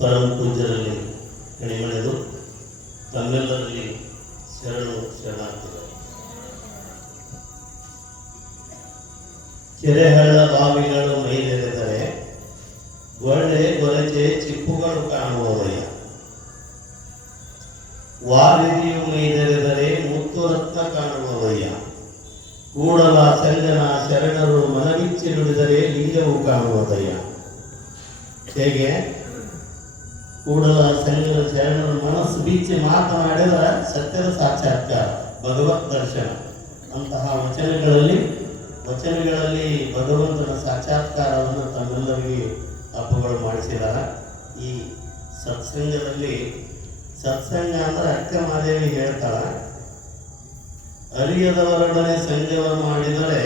ಪರಮ ಪೂಜ್ಯರಲ್ಲಿ ಕಣಿಮಳೆದು ತಮ್ಮೆಲ್ಲರಲ್ಲಿ ಶರಣಾರ್ಥಿಗಳು. ಕೆರೆ ಹಳ್ಳ ಬಾವಿಗಳು ಮೈದೆರೆದರೆ ಗೊಳ್ಳೆ ಗೊರಚೆ ಚಿಪ್ಪುಗಳು ಕಾಣುವವಯ್ಯ. ವಾರಿದಿಯು ಮೈದೆರೆದರೆ ಮುತ್ತು ರತ್ನ ಕಾಣುವವಯ್ಯ. ಕೂಡಲ ಸಂಗನ ಶರಣರು ಮನವಿಚ್ಚಿ ನುಡಿದರೆ ಲಿಂಗವು ಕಾಣುವುದಯ್ಯ. ಹೇಗೆ ಕೂಡಲ ಸಂಗನ ಶರಣರು ಮನಸ್ಸು ಬೀಚಿ ಮಾತನಾಡಿದರೆ ಸತ್ಯದ ಸಾಕ್ಷಾತ್ಕಾರ, ಭಗವತ್ ದರ್ಶನ. ಅಂತಹ ವಚನಗಳಲ್ಲಿ ಭಗವಂತನ ಸಾಕ್ಷಾತ್ಕಾರವನ್ನು ತಮ್ಮೆಲ್ಲರಿಗೆ ಅಪ್ಪಗಳು ಮಾಡಿಸಿದಾರ. ಈ ಸತ್ಸಂಗದಲ್ಲಿ ಸತ್ಸಂಗ ಅಂದ್ರೆ ಅಕ್ಕ ಮಾದೇವಿ ಹೇಳ್ತಾಳ, ಅರಿಯದವರೊಡನೆ ಸಂಗಮ ಮಾಡಿದರೆ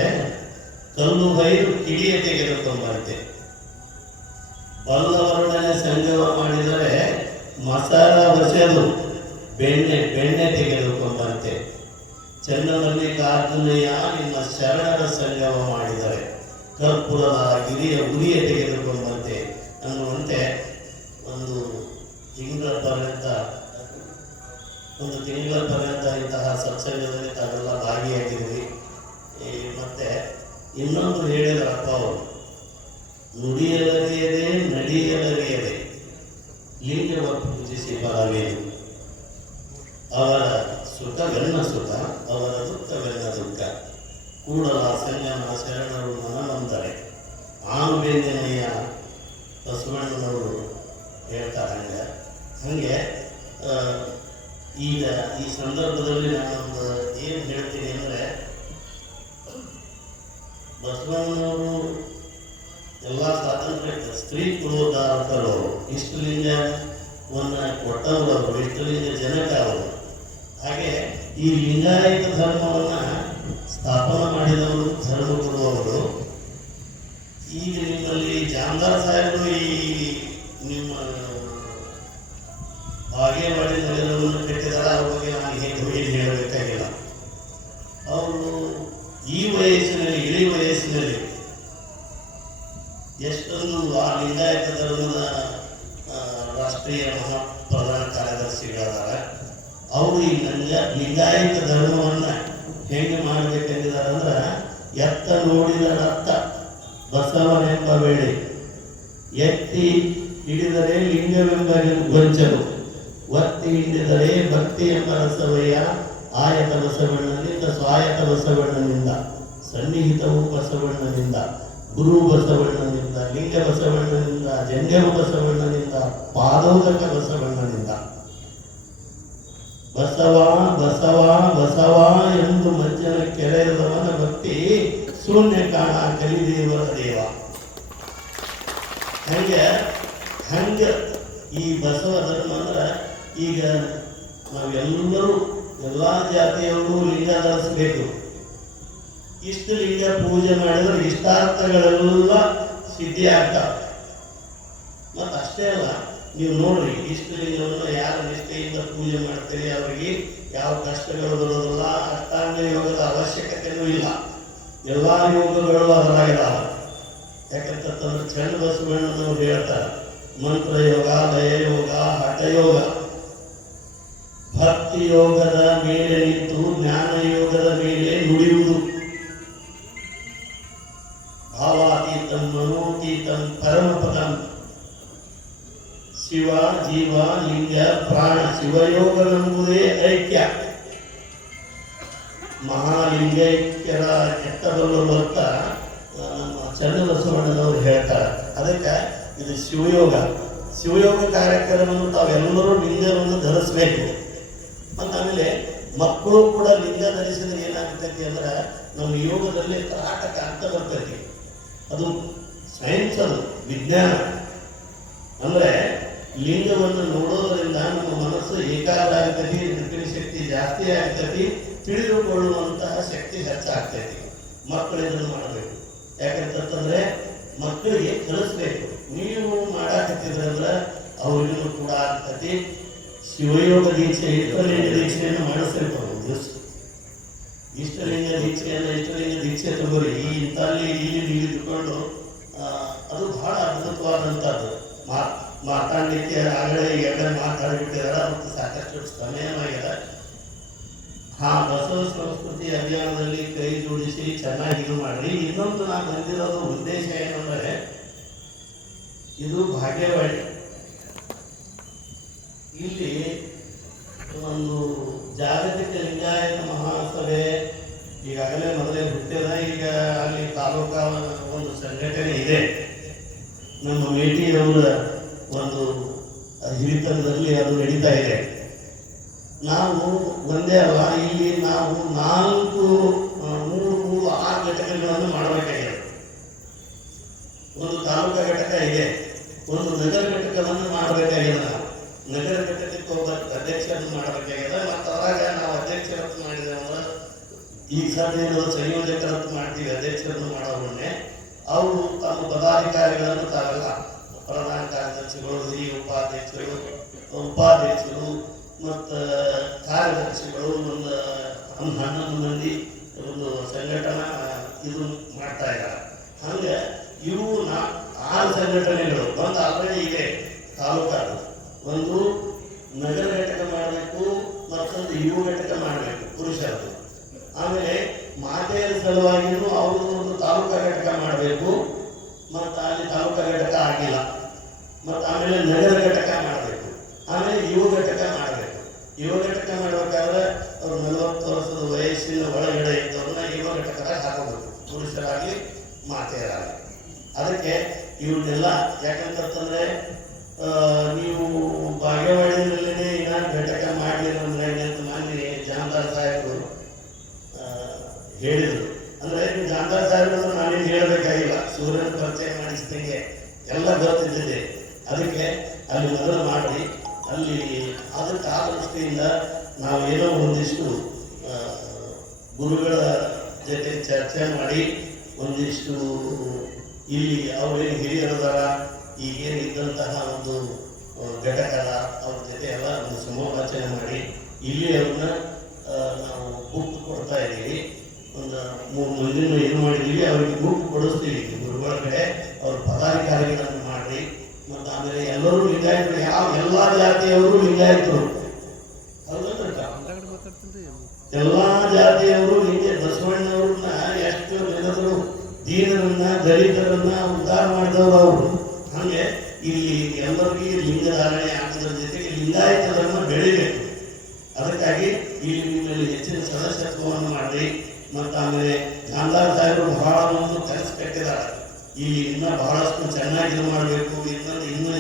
ಕಲ್ಲು ಬೈರು ಕಿಡಿಯ ತೆಗೆದುಕೊಂಬಂತೆ, ಬಲ್ಲವರೊಡನೆ ಸಂಗಮ ಮಾಡಿದರೆ ಮಸಾಲ ಬಸೆದು ಬೆಣ್ಣೆ ತೆಗೆದುಕೊಂಬಂತೆ, ಚನ್ನಮಲ್ಲಿಕಾರ್ಜುನಯ್ಯ ನಿನ್ನ ಶರಣರ ಸಂಗಮ ಮಾಡಿದರೆ ಕರ್ಪೂರದ ಉರಿಯ ತೆಗೆದುಕೊಂಬಂತೆ ಅನ್ನುವಂತೆ ಒಂದು ತಿಂಗಳ ಪರ್ಯಂತ ಇಂತಹ ಸತ್ಸಂಗದಲ್ಲಿ ತಾವೆಲ್ಲ ಭಾಗಿಯಾಗಿದ್ವಿ. ಮತ್ತೆ ಇನ್ನೊಂದು ಹೇಳಿದ್ರಪ್ಪ ಅವರು, ನುಡಿಯಲರಿಯದೆ ನಡೆಯಲರಿಯದೆ ಲಿಂಗವ ಪೂಜಿಸಿ ಫಲವೇನು. ಅವರ ಸುಖವೆನ್ನ ಸುಖ, ಅವರ ದುಃಖವೆನ್ನ ದುಃಖ. ಕೂಡಲ ಸಂಗಮ ಶರಣರು ಮನನೊಂದರೆ ಆನುಬೇಂದನೆಯ ಬಸವಣ್ಣನವರು ಹೇಳ್ತಾರೆ. ಹಾಗೆ ಈಗ ಈ ಸಂದರ್ಭದಲ್ಲಿ ನಾನೊಂದು ಏನು ಹೇಳ್ತೀನಿ ಅಂದರೆ, ಬಸವಣ್ಣನವರು ಎಲ್ಲ ಸ್ವಾತಂತ್ರ್ಯ ಸ್ತ್ರೀ ಪುರೋದ್ಧಾರಕರು, ಇಷ್ಟಲಿಂಗವನ್ನು ಕೊಟ್ಟವರು ಅವರು, ಇಷ್ಟಲಿಂಗ ಜನಕ ಅವರು. ಹಾಗೆ ಈ ಲಿಂಗಾಯತ ಧರ್ಮವನ್ನು ಸ್ಥಾಪನೆ ಮಾಡಿದವರು, ಧರ್ಮಗುರು ಅವರು. ಈಗ ನಿಮ್ಮಲ್ಲಿ ಜಾಮದಾರ್ ಸಾಹೇಬರು ಈ ನಿಮ್ಮ ಬಾಗೇವಾಡಿ ನಗರವನ್ನು ಕಟ್ಟಿದಾರ, ಅವ್ರ ಬಗ್ಗೆ ನಾನು ಏನು ಹೇಳಬೇಕಾಗಿಲ್ಲ. ಅವರು ಈ ವಯಸ್ಸಿನಲ್ಲಿ, ಇಳಿ ವಯಸ್ಸಿನಲ್ಲಿ ಎಷ್ಟೊಂದು ಆ ಲಿಂಗಾಯತ ಧರ್ಮದ ರಾಷ್ಟ್ರೀಯ ಪ್ರಧಾನ ಕಾರ್ಯದರ್ಶಿಗಳಾದಾರೆ. ಅವರು ಈ ಲಿಂಗಾಯತ ಧರ್ಮವನ್ನು ಹೆಂಗೆ ಮಾಡಬೇಕೆಂದಿದ್ದಾರೆ ಅಂದ್ರೆ, ಎತ್ತ ನೋಡಿದ ರಕ್ತ ಬಸವನೆಂಬ ವೇಳೆ, ಎತ್ತಿ ಹಿಡಿದರೆ ಲಿಂಗವೆಂಬ ಗೊಂಚಲು, ಒತ್ತಿ ಹಿಡಿದರೆ ಭಕ್ತಿ ಎಂಬ ರಸವಯ್ಯ. ಆಯತ ಬಸವಣ್ಣನಿಂದ ಸ್ವಾಯತ ಬಸವಣ್ಣನಿಂದ, ಸನ್ನಿಹಿತವು ಬಸವಣ್ಣನಿಂದ, ಗುರು ಬಸವಣ್ಣನಿಂದ, ಲಿಂಗ ಬಸವಣ್ಣನಿಂದ, ಜಂಗಮ ಬಸವಣ್ಣನಿಂದ, ಪಾದೋದಕ ಬಸವಣ್ಣನಿಂದ. ಬಸವ ಬಸವ ಬಸವ ಎಂದು ಮಜ್ಜನ ಕೆರೆಯದವನ ಭಕ್ತಿ ಶೂನ್ಯ ಕಾಣ ಕಲಿದೇವರ ದೇವ. ಹಂಗೆ ಈ ಬಸವ ಧರ್ಮ ಅಂದ್ರೆ, ಈಗ ನಾವೆಲ್ಲರೂ ಎಲ್ಲ ಜಾತಿಯವರು ಲಿಂಗ ಧರಿಸಬೇಕು. ಇಷ್ಟು ಲಿಂಗ ಪೂಜೆ ಮಾಡಿದ್ರೆ ಇಷ್ಟಾರ್ಥಗಳೆಲ್ಲ ಸಿದ್ಧಿ ಆಗ್ತಾವ. ಮತ್ತು ಅಷ್ಟೇ ಅಲ್ಲ, ನೀವು ನೋಡ್ರಿ, ಇಷ್ಟು ಲಿಂಗವನ್ನು ಯಾರು ನಿಷ್ಠೆಯಿಂದ ಪೂಜೆ ಮಾಡ್ತೀರಿ ಅವರಿಗೆ ಯಾವ ಕಷ್ಟಗಳು ಬರೋದಿಲ್ಲ. ಅಷ್ಟಾಂಗ ಯೋಗದ ಅವಶ್ಯಕತೆಯೂ ಇಲ್ಲ, ಎಲ್ಲ ಯೋಗಗಳು ಅದರಾಗಿದ್ದಾವೆ. ಯಾಕಂತಂದ್ರೆ ಚಂಡ ಬಸವಣ್ಣನವರು ಹೇಳ್ತಾರೆ, ಮಂತ್ರಯೋಗ, ಲಯಯೋಗ, ಹಠಯೋಗ, ಭಕ್ತಿ ಯೋಗದ ಮೇಲೆ ನಿಂತು ಜ್ಞಾನ ಯೋಗದ ಮೇಲೆ ನುಡಿಯುವುದು. ಭಾವಾತೀತಂ ಮನೋತೀತಂ ಪರಮಪದಂ ಶಿವ ಜೀವ ಲಿಂಗ ಪ್ರಾಣ ಶಿವಯೋಗವೆಂಬುದೇ ಐಕ್ಯ. ಮಹಾಲಿಂಗೈಕ್ಯರ ಕೆತ್ತಬಲ್ಲರು ಅಂತ ನಮ್ಮ ಚನ್ನಬಸವಣ್ಣನವರು ಹೇಳ್ತಾರೆ. ಅದಕ್ಕೆ ಇದು ಶಿವಯೋಗ ಕಾರ್ಯಕ್ರಮವನ್ನು ತಾವೆಲ್ಲರೂ ಲಿಂಗವನ್ನು ಧರಿಸಬೇಕು. ಮತ್ತು ಆಮೇಲೆ ಮಕ್ಕಳು ಕೂಡ ಲಿಂಗ ಧರಿಸಿದ್ರೆ ಏನಾಗ್ತೈತಿ ಅಂದ್ರೆ, ನಮ್ಮ ಯೋಗದಲ್ಲಿ ತರಾಟಕ ಅರ್ಥ ಬರ್ತೈತಿ. ಅದು ಸೈನ್ಸ್, ಅದು ವಿಜ್ಞಾನ. ಅಂದರೆ ಲಿಂಗವನ್ನು ನೋಡೋದರಿಂದ ನಮ್ಮ ಮನಸ್ಸು ಏಕಾಗ್ರ ಆಗ್ತೈತಿ, ನೆನಪಿನ ಶಕ್ತಿ ಜಾಸ್ತಿ ಆಗ್ತೈತಿ, ತಿಳಿದುಕೊಳ್ಳುವಂತಹ ಶಕ್ತಿ ಹೆಚ್ಚಾಗ್ತೈತಿ. ಮಕ್ಕಳು ಇದನ್ನು ಮಾಡಬೇಕು. ಯಾಕಂತಂದ್ರೆ ಮಕ್ಕಳಿಗೆ ಕಲಿಸ್ಬೇಕು. ನೀವು ಮಾಡಾಕತ್ತಿದ್ರಂದ್ರೆ ಅವ್ರಿಗೂ ಕೂಡ ಆಗ್ತೈತಿ. ಶಿವಯೋಗ ದೀಕ್ಷೆ, ಇಷ್ಟಲಿಂಗ ದೀಕ್ಷೆಯನ್ನು ಮಾಡಿಸ್ಬೇಕು. ಇಷ್ಟಲಿಂಗ ದೀಕ್ಷೆ ತಗೋರಿ. ಇಂಥಲ್ಲಿ ಇಲ್ಲಿ ನಿಲ್ಲಿದುಕೊಂಡು ಅದು ಬಹಳ ಅದ್ಭುತವಾದಂಥದ್ದು. ಮಾತಾಡಲಿಕ್ಕೆ ಆಗಲೇ ಎಲ್ಲ ಮಾತಾಡಿಬಿಟ್ಟಿದ್ದಾರೆ, ಮತ್ತು ಸಾಕಷ್ಟು ಸಮಯವಾಗಿದೆ. ಬಸವ ಸಂಸ್ಕೃತಿ ಅಭಿಯಾನದಲ್ಲಿ ಕೈ ಜೋಡಿಸಿ ಚೆನ್ನಾಗಿ ಇದು ಮಾಡಿ. ಇನ್ನೊಂದು ನಾನು ಬಂದಿರೋದು ಉದ್ದೇಶ ಏನಂದರೆ, ಇದು ಭಾಗ್ಯವಾಡಿ, ಇಲ್ಲಿ ಒಂದು ಜಾಗತಿಕ ಲಿಂಗಾಯತ ಮಹಾಸಭೆ ಈಗಾಗಲೇ ಮೊದಲೇ ಹುಟ್ಟಿದ. ಈಗ ಅಲ್ಲಿ ತಾಲೂಕಾ ಒಂದು ಸಂಘಟನೆ ಇದೆ, ನಮ್ಮ ಮೇಟಿಯವರ ಒಂದು ಹಿರಿತನದಲ್ಲಿ ಅದು ನಡೀತಾ ಇದೆ. ನಾವು ಒಂದೇ ಅಲ್ಲ, ಇಲ್ಲಿ ನಾವು 6 ಘಟಕಗಳನ್ನು ಮಾಡಬೇಕಾಗಿದೆ. ಒಂದು ತಾಲೂಕಾ ಘಟಕ ಇದೆ, ಒಂದು ನಗರ ಘಟಕವನ್ನು ಮಾಡಬೇಕಾಗಿದೆ. ನಾವು ನಗರ ಘಟಕಕ್ಕೆ ಒಬ್ಬ ಅಧ್ಯಕ್ಷರನ್ನು ಮಾಡಬೇಕಾಗಿದೆ. ಮತ್ತು ಅವಾಗ ನಾವು ಅಧ್ಯಕ್ಷರನ್ನು ಮಾಡಿದ್ರೆ ಅಂದ್ರೆ ಈ ಸಭೆಯನ್ನು ಸಂಯೋಜಕರನ್ನು ಮಾಡ್ತೀವಿ. ಅಧ್ಯಕ್ಷರನ್ನು ಮಾಡೋವನ್ನೇ ಅವರು ತಮ್ಮ ಪದಾಧಿಕಾರಿಗಳನ್ನು ತಾವೆಲ್ಲ ಪ್ರಧಾನ ಕಾರ್ಯದರ್ಶಿಗಳು, ಹಿರಿಯ ಉಪಾಧ್ಯಕ್ಷರು ಮತ್ತು ಕಾರ್ಯದರ್ಶಿಗಳು ಒಂದು 11 ಮಂದಿ ಒಂದು ಸಂಘಟನಾ ಇದು ಮಾಡ್ತಾ ಇದ್ದಾರೆ. ಹಂಗೆ ಇವು 6 ಸಂಘಟನೆಗಳು ಒಂದು ಆಲ್ರೆಡಿ ಇದೆ ತಾಲೂಕಾದು. ಒಂದು ನಗರ ಘಟಕ ಮಾಡಬೇಕು, ಮತ್ತೊಂದು ಯುವ ಘಟಕ ಮಾಡಬೇಕು ಪುರುಷರದು. ಆಮೇಲೆ ಮಾತೆಯರ ಸಲುವಾಗಿಯೂ ಅವರು ಒಂದು ತಾಲೂಕಾ ಘಟಕ ಮಾಡಬೇಕು, ಮತ್ತು ಅಲ್ಲಿ ತಾಲೂಕಾ ಘಟಕ ಆಗಿಲ್ಲ. ಮತ್ತು ಆಮೇಲೆ ನಗರ ಘಟಕ ಮಾಡಬೇಕು, ಆಮೇಲೆ ಯುವ ಘಟಕ ಮಾಡಬೇಕು. ಯುವ ಘಟಕ ಮಾಡಬೇಕಾದ್ರೆ ಅವರು 40 ವರ್ಷದ ವಯಸ್ಸಿನ ಒಳಗಡೆ ಇದ್ದವ್ರನ್ನ ಯುವ ಘಟಕದಾಗ ಹಾಕೋಬೇಕು, ಪುರುಷರಾಗಲಿ ಮಾತೆಯರಾಗಲಿ. ಅದಕ್ಕೆ ಇವನ್ನೆಲ್ಲ ಯಾಕಂತಂದ್ರೆ ನೀವು ಬಾಗೇವಾಡಿನಲ್ಲೇ ಏನಾದ್ರು ಘಟಕ ಮಾಡಲಿಲ್ಲ ಅಂದ್ರೆ ಅಂತ ಮಾನ್ಯ ಜಾಮದಾರ್ ಸಾಹೇಬರು ಹೇಳಿದರು. ಅಂದ್ರೆ ಜಾಮದಾರ್ ಸಾಹೇಬರು ನಾನೇನು ಹೇಳಬೇಕಾಗಿಲ್ಲ, ಸೂರ್ಯನ ಪರಿಚಯ ಮಾಡಿಸಿದಂಗೆ ಎಲ್ಲ ಗೊತ್ತಿದ್ದಿದೆ. ಅದಕ್ಕೆ ಅಲ್ಲಿ ಮೊದಲು ಮಾಡಿ ಅಲ್ಲಿ ಅದಕ್ಕೆ ಆ ದೃಷ್ಟಿಯಿಂದ ನಾವು ಏನೋ ಒಂದಿಷ್ಟು ಗುರುಗಳ ಜೊತೆ ಚರ್ಚೆ ಮಾಡಿ ಒಂದಿಷ್ಟು ಇಲ್ಲಿ ಅವರೇನು ಹಿರಿಯರದಾರ, ಈಗೇನು ಇದ್ದಂತಹ ಒಂದು ಘಟಕದ ಅವ್ರ ಜೊತೆ ಎಲ್ಲ ಒಂದು ಸಮಾಲೋಚನೆ ಮಾಡಿ ಇಲ್ಲಿ ಅವ್ರನ್ನ ನಾವು ಬುಕ್ ಕೊಡ್ತಾ ಇದ್ದೀವಿ. ಒಂದು 3 ಮಂದಿನ ಏನು ಮಾಡಿದ್ದೀವಿ, ಅವ್ರಿಗೆ ಬುಕ್ ಕೊಡಿಸ್ತೀವಿ. ಗುರುಗಳ ಕಡೆ ಅವ್ರ ಪದಾಧಿಕಾರಿಗಳನ್ನು ಮಾಡಿ. ಮತ್ತು ಆಮೇಲೆ ಎಲ್ಲರೂ ಲಿಂಗಾಯತರು, ಎಲ್ಲ ಜಾತಿಯವರು ಲಿಂಗಾಯತರು, ಎಲ್ಲ ಜಾತಿಯವರು ಬಸವಣ್ಣವ್ರನ್ನ ಎಷ್ಟು ನೆನೆದರು, ದೀನರನ್ನ ದಲಿತರನ್ನ ಉದ್ಧಾರ ಮಾಡಿದವರು ಅವರು. ಹಾಗೆ ಇಲ್ಲಿ ಎಲ್ಲರಿಗೂ ಲಿಂಗಧಾರಣೆ ಆಗೋದ್ರ ಜೊತೆಗೆ ಲಿಂಗಾಯತ ಧರ್ಮ ಬೆಳಿಬೇಕು. ಅದಕ್ಕಾಗಿ ಇಲ್ಲಿ ನಿಮ್ಮಲ್ಲಿ ಹೆಚ್ಚಿನ ಸದಸ್ಯತ್ವವನ್ನು ಮಾಡಿ. ಮತ್ತು ಆಮೇಲೆ ಜಾಮದಾರ್ ಸಾಹೇಬರು ಬಹಳ ಒಂದು ಕೆಲಸ ಕಟ್ಟಿದ್ದಾರೆ. ಇಲ್ಲಿ ಇನ್ನೂ ಬಹಳಷ್ಟು ಚೆನ್ನಾಗಿ ಇದು ಮಾಡಬೇಕು, ಇನ್ನೂ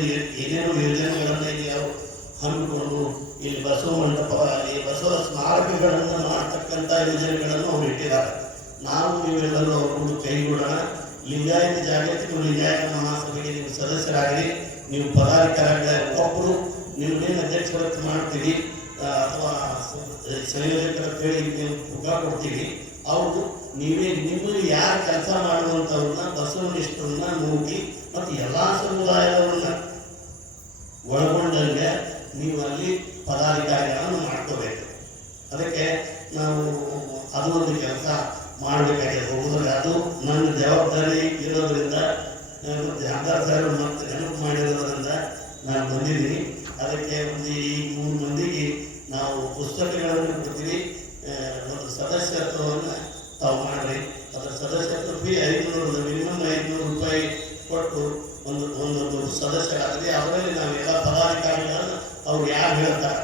ಏನೇನೋ ಯೋಜನೆಗಳನ್ನು ಇಲ್ಲಿ ಅವರು ಹಮ್ಮಿಕೊಂಡು ಇಲ್ಲಿ ಬಸವ ಮಂಟಪ, ಈ ಬಸವ ಸ್ಮಾರಕಗಳನ್ನು ಮಾಡ್ತಕ್ಕಂಥ ಯೋಜನೆಗಳನ್ನು ಅವರು ಇಟ್ಟಿದ್ದಾರೆ. ನಾವು ನೀವೆಲ್ಲರೂ ಅವ್ರನ್ನು ಕೈಗೂಡೋಣ. ಲಿಂಗಾಯತ ಜಾಗತಿಕ ಲಿಂಗಾಯತ ಮಹಾಸಭೆಗೆ ನೀವು ಸದಸ್ಯರಾಗಿ, ನೀವು ಪದಾಧಿಕಾರಿಗಳ ಒಬ್ಬರು ನೀವೇನು ಅಧ್ಯಕ್ಷರನ್ನು ಮಾಡ್ತೀವಿ ಅಥವಾ ಸಂಯೋಜಕರ ಕೇಳಿ ನೀವು ಪುಗ ಕೊಡ್ತೀವಿ, ಅವರು ನೀವೇ ನಿಮ್ಮಲ್ಲಿ ಯಾರು ಕೆಲಸ ಮಾಡುವಂಥವ್ರನ್ನ ಬಸವನಿಷ್ಠರನ್ನ ನೋಡಿ ಮತ್ತು ಎಲ್ಲ ಸಮುದಾಯದವ್ರನ್ನ ಒಳಗೊಂಡಂಗೆ ನೀವು ಅಲ್ಲಿ ಪದಾಧಿಕಾರಿಗಳನ್ನು ಮಾಡ್ಕೋಬೇಕು. ಅದಕ್ಕೆ ನಾವು ಅದು ಒಂದು ಕೆಲಸ ಮಾಡಬೇಕಾಗಿದೆ. ಹೋಗೋದ್ರೆ ಅದು ನನ್ನ ಜವಾಬ್ದಾರಿ ಇರೋದ್ರಿಂದ, ಜಾಮದಾರ್ ಸಾಹೇಬರು ಮತ್ತೆ ನೆನಪು ಮಾಡಿರೋದ್ರಿಂದ ನಾನು ಬಂದಿದ್ದೀನಿ. ಅದಕ್ಕೆ ಒಂದು ಈ 3 ಮಂದಿಗೆ ನಾವು ಪುಸ್ತಕಗಳನ್ನು ಕೊಡ್ತೀವಿ. ಒಂದು ಸದಸ್ಯತ್ವವನ್ನು ತಾವು ಮಾಡಿ. ಅದರ ಸದಸ್ಯತ್ವ ಫೀ 500, ಮಿನಿಮಮ್ 500 ರೂಪಾಯಿ ಕೊಟ್ಟು ಒಂದೊಂದು ಸದಸ್ಯರಾಗಲಿ. ಅವರಲ್ಲಿ ನಾವು ಎಲ್ಲ ಪದಾಧಿಕಾರಿಗಳನ್ನು ಅವ್ರು ಯಾರು ಹೇಳ್ತಾರೆ,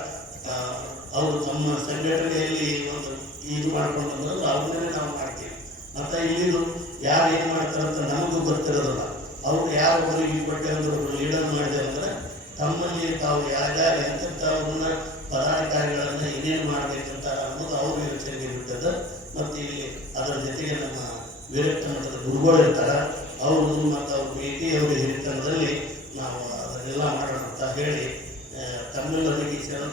ಅವರು ತಮ್ಮ ಸಂಘಟನೆಯಲ್ಲಿ ಒಂದು ಇದು ಮಾಡ್ಕೊಂಡು ಬಂದ್ರೆ ಅವ್ರನ್ನೇ ನಾವು ಮಾಡ್ತೀವಿ. ಮತ್ತು ಇಲ್ಲಿದು ಯಾರು ಏನು ಮಾಡ್ತಾರಂತ ನಮಗೂ ಗೊತ್ತಿರೋದಿಲ್ಲ. ಅವ್ರು ಯಾರು ಒಬ್ಬರಿಗೆ ಕೊಟ್ಟೆ ಅಂದ್ರೆ ಲೀಡರ್ ಮಾಡಿದೆ ಅಂದ್ರೆ ತಮ್ಮಲ್ಲಿ ತಾವು ಯಾರ್ಯಾರು ಎಂಥವ್ರನ್ನ ಪದಾಧಿಕಾರಿಗಳನ್ನು ಏನೇನು ಮಾಡಬೇಕಂತ ಅನ್ನೋದು ಅವ್ರ ಯೋಚನೆಗೆ ಇರ್ತದೆ. ಮತ್ತು ಇಲ್ಲಿ ಅದರ ಜೊತೆಗೆ ನಮ್ಮ ವಿರಕ್ತ ಮಠದ ಗುರುಗಳು ಇರ್ತಾರೆ, ಅವರು ಮತ್ತು ಅವ್ರ ಮೇಟಿಯವರ ಹಿರಿತನದಲ್ಲಿ ನಾವು ಅದನ್ನೆಲ್ಲ ಮಾಡೋಣ ಅಂತ ಹೇಳಿ ತಮ್ಮೆಲ್ಲರಿಗೆ ಶರಣ